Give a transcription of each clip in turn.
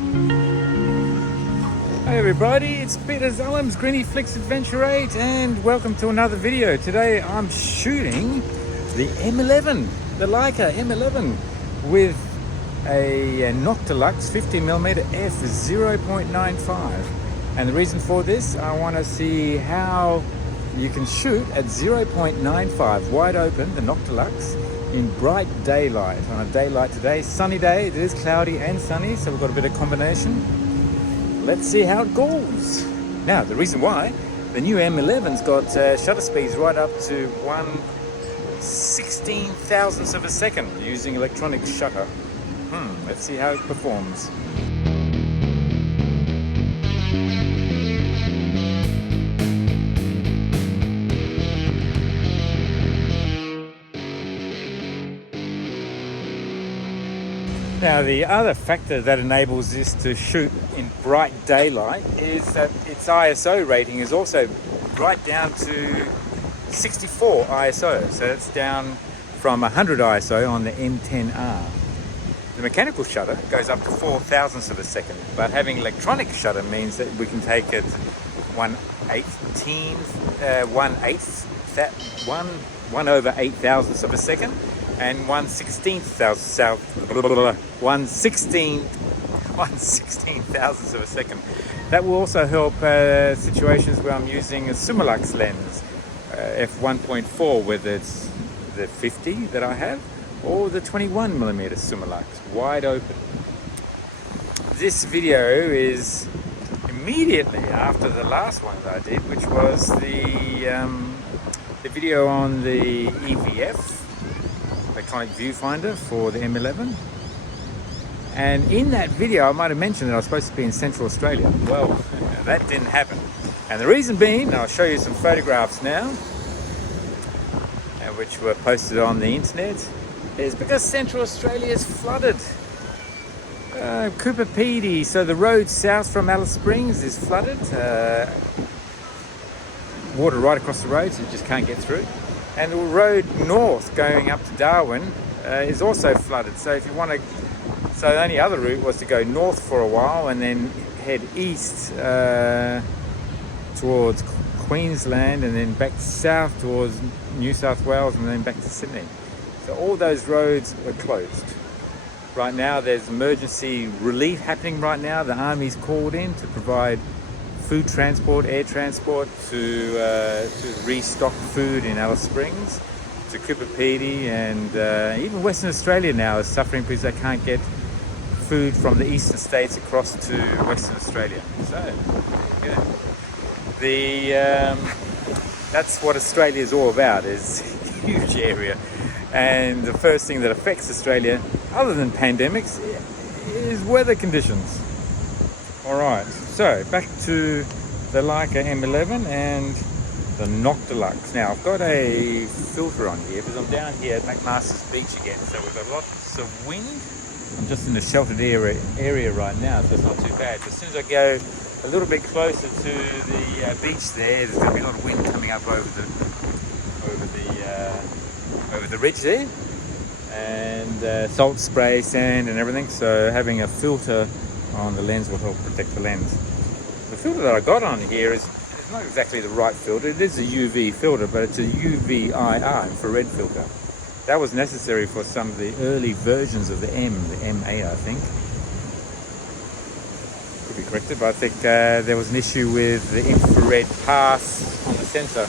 Hey everybody, it's Peter Zellum's Griniflix Adventure 8 and welcome to another video. Today I'm shooting the M11, the Leica M11 with a Noctilux 50mm f/0.95. And the reason for this, I want to see how you can shoot at 0.95 wide open, the Noctilux, in bright daylight. On a daylight today, sunny day, it is cloudy and sunny, so we've got a bit of combination. Let's see how it goes. Now, the reason why, the new M11's got shutter speeds right up to 1/16,000th of a second using electronic shutter. Let's see how it performs. Now, the other factor that enables this to shoot in bright daylight is that its ISO rating is also right down to 64 ISO. So that's down from 100 ISO on the M10R. The mechanical shutter goes up to 4,000ths of a second, but having electronic shutter means that we can take it 1/8,000ths of a second and 1/16,000ths of a second. That will also help situations where I'm using a Summilux lens, f1.4, whether it's the 50 that I have or the 21mm Summilux, wide open. This video is immediately after the last one that I did, which was the video on the EVF, electronic viewfinder for the M11. And in that video I might have mentioned that I was supposed to be in Central Australia. Well, that didn't happen. And the reason being, I'll show you some photographs now, which were posted on the internet, is because Central Australia is flooded. Cooper Pedy, so the road south from Alice Springs is flooded. Water right across the road, so you just can't get through. And the road north going up to Darwin is also flooded. So if you want to, so the only other route was to go north for a while and then head east towards Queensland and then back south towards New South Wales and then back to Sydney. So all those roads are closed. Right now there's emergency relief happening right now. The Army's called in to provide food transport, air transport to restock food in Alice Springs, to Cooper Pedy, and even Western Australia now is suffering because they can't get food from the eastern states across to Western Australia. So, you know, that's what Australia is all about, is a huge area. And the first thing that affects Australia, other than pandemics, is weather conditions. All right, so back to the Leica M11 and the Noctilux. Now, I've got a filter on here because I'm down here at McMaster's Beach again, so we've got lots of wind. I'm just in a sheltered area right now, so it's not too bad. But as soon as I go a little bit closer to the beach there's going to be a lot of wind coming up over the ridge there, and salt spray, sand and everything, so having a filter on the lens will help protect the lens. The filter that I got on here is not exactly the right filter. It is a UV filter, but it's a UV-IR, infrared filter. That was necessary for some of the early versions of the M8, I think. Could be corrected, but I think there was an issue with the infrared pass on the sensor.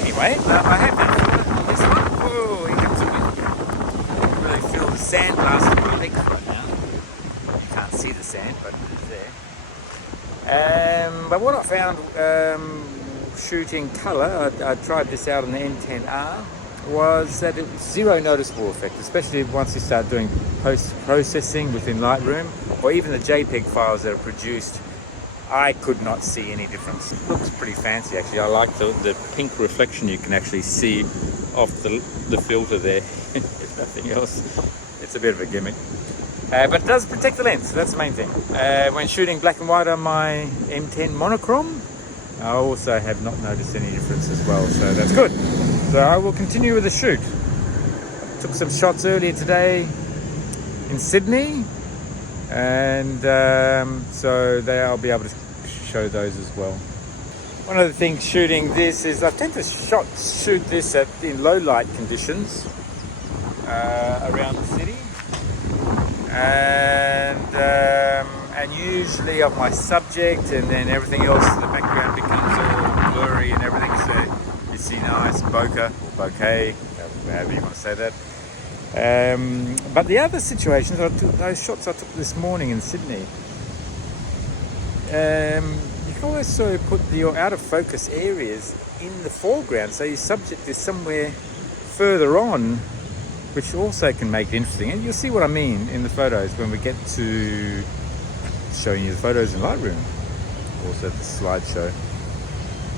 Anyway, I have that filter on this one. Whoa, here comes the wind. I can really feel the sand blasting my legs right now. You can't see the sand, but it's there. But what I found shooting colour, I tried this out on the M10R, was that it was zero noticeable effect, especially once you start doing post-processing within Lightroom, or even the JPEG files that are produced. I could not see any difference. It looks pretty fancy actually. I like the pink reflection you can actually see off the filter there. If nothing else, it's a bit of a gimmick. But it does protect the lens, so that's the main thing. When shooting black and white on my M10 monochrome, I also have not noticed any difference as well, so that's good. So I will continue with the shoot. Took some shots earlier today in Sydney, and so I'll be able to show those as well. One of the things shooting this is I tend to shoot this in low light conditions around the city, and usually of my subject, and then everything else, the background becomes all blurry and everything, so you see nice bokeh or bokeh, however you want to say that. But the other situations, those shots I took this morning in Sydney, you can also put your out of focus areas in the foreground, so your subject is somewhere further on, which also can make it interesting. And you'll see what I mean in the photos when we get to showing you the photos in Lightroom, also the slideshow.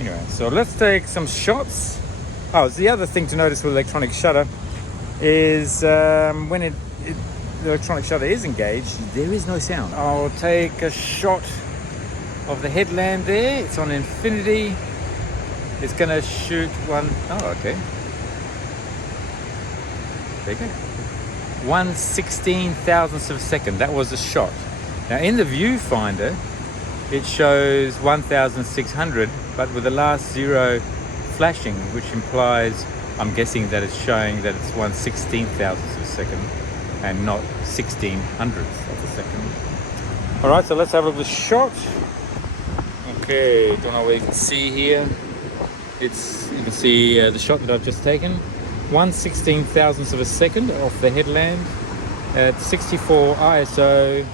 Anyway, so let's take some shots. Oh, the other thing to notice with electronic shutter is when the electronic shutter is engaged, there is no sound. I'll take a shot of the headland there. It's on infinity. It's going to shoot one. Oh, okay. There you go. 1/16,000th of a second. That was a shot. Now in the viewfinder, it shows 1,600, but with the last zero flashing, which implies, I'm guessing that it's showing that it's 1/16,000th of a second and not 1/1600th of a second. All right, so let's have a look at the shot. Okay, don't know what you can see here. You can see the shot that I've just taken. 1/16,000th of a second off the headland at 64 ISO,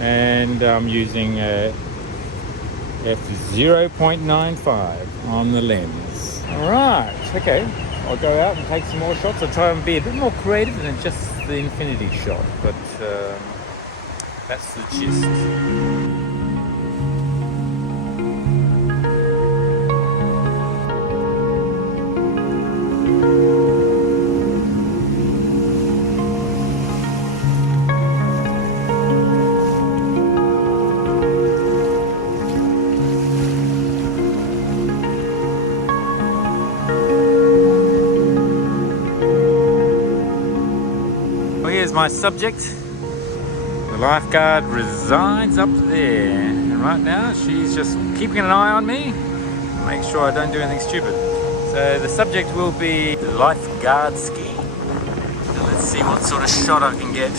and I'm using f/0.95 on the lens. All right, okay. I'll go out and take some more shots. I'll try and be a bit more creative than just the infinity shot, but that's the gist. Here's my subject. The lifeguard resides up there, and right now she's just keeping an eye on me, make sure I don't do anything stupid. So the subject will be lifeguard ski. So let's see what sort of shot I can get.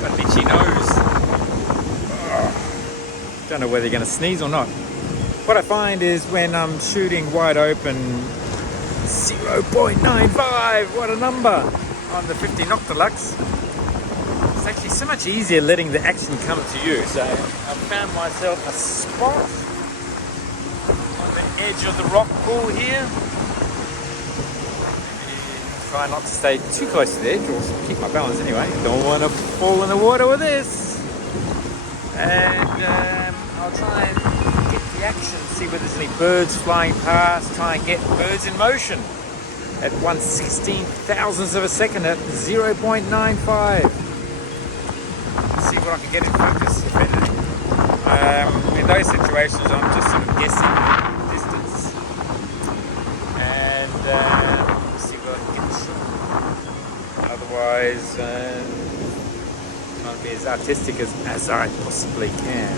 Got an itchy nose. Don't know whether you're going to sneeze or not. What I find is when I'm shooting wide open, 0.95, what a number, on the 50 Noctilux, it's actually so much easier letting the action come to you. So I found myself a spot on the edge of the rock pool here. Try not to stay too close to the edge, or keep my balance anyway. Don't want to fall in the water with this. And I'll try and get the action, see whether there's any birds flying past, try and get birds in motion at 1/16,000th of a second at 0.95. See what I can get in focus, if anything. In those situations, I'm just sort of guessing distance. And see what I can get the shot. Otherwise, trying to be as artistic as I possibly can.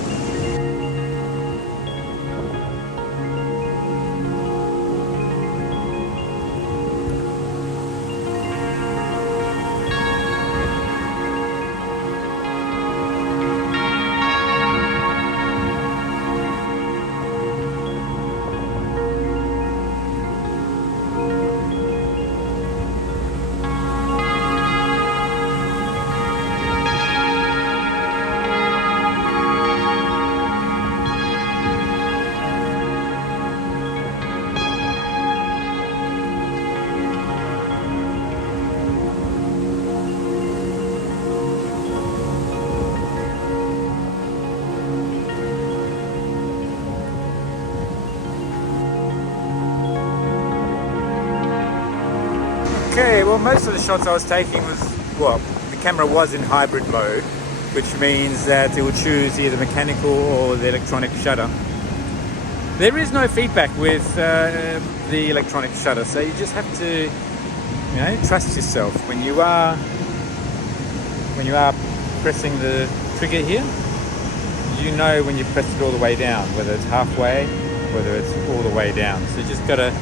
Okay, well, most of the shots I was taking was, well, the camera was in hybrid mode, which means that it will choose either mechanical or the electronic shutter. There is no feedback with the electronic shutter, so you just have to, you know, trust yourself when you are pressing the trigger here. You know when you press it all the way down, whether it's halfway, whether it's all the way down. So you just gotta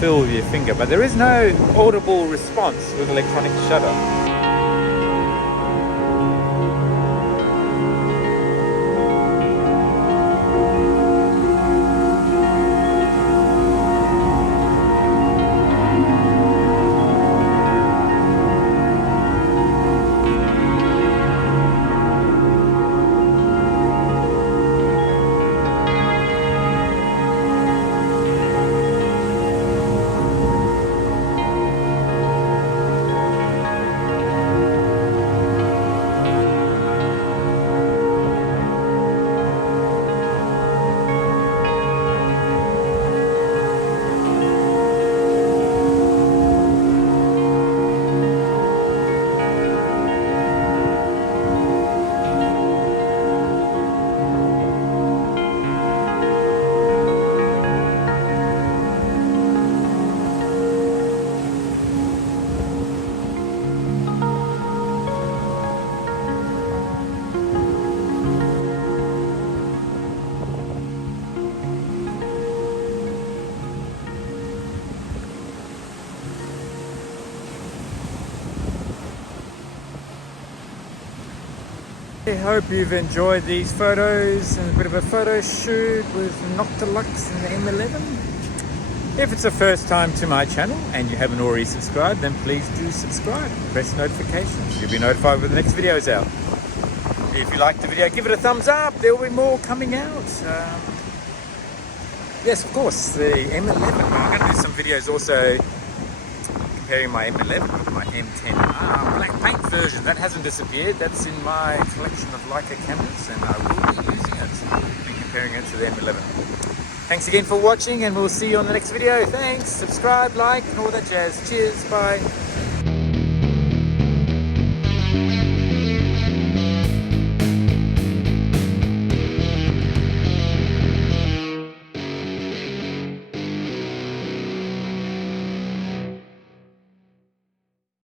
feel with your finger. But there is no audible response with electronic shutter. I hope you've enjoyed these photos and a bit of a photo shoot with Noctilux and the M11. If it's the first time to my channel and you haven't already subscribed, then please do subscribe. Press notifications. You'll be notified when the next video is out. If you liked the video, give it a thumbs up. There will be more coming out. Yes, of course, the M11. I'm going to do some videos also comparing my M11 with my M10 black paint version. That hasn't disappeared. That's in my collection of Leica cameras, and I will be using it and comparing it to the M11. Thanks again for watching, and we'll see you on the next video. Thanks, subscribe, like, and all that jazz. Cheers, bye.